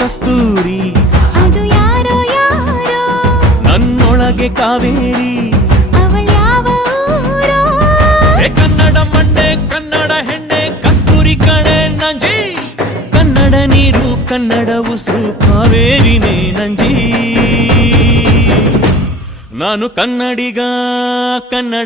ಕಸ್ತೂರಿ ಅದು ಯಾರೋ ಯಾರೋ ನನ್ನೊಳಗೆ ಕಾವೇರಿ ಅವಳ್ಯಾವ ಊರೋ ಕನ್ನಡ ಮಂಡೆ ಕನ್ನಡ ಹೆಣ್ಣೆ ಕಸ್ತೂರಿ ಕಣೆ ನಂಜಿ ಕನ್ನಡ ನೀರು ಕನ್ನಡ ಉಸಿರು ಕಾವೇರಿನೇ ನಂಜಿ ನಾನು ಕನ್ನಡಿಗ ಕನ್ನಡ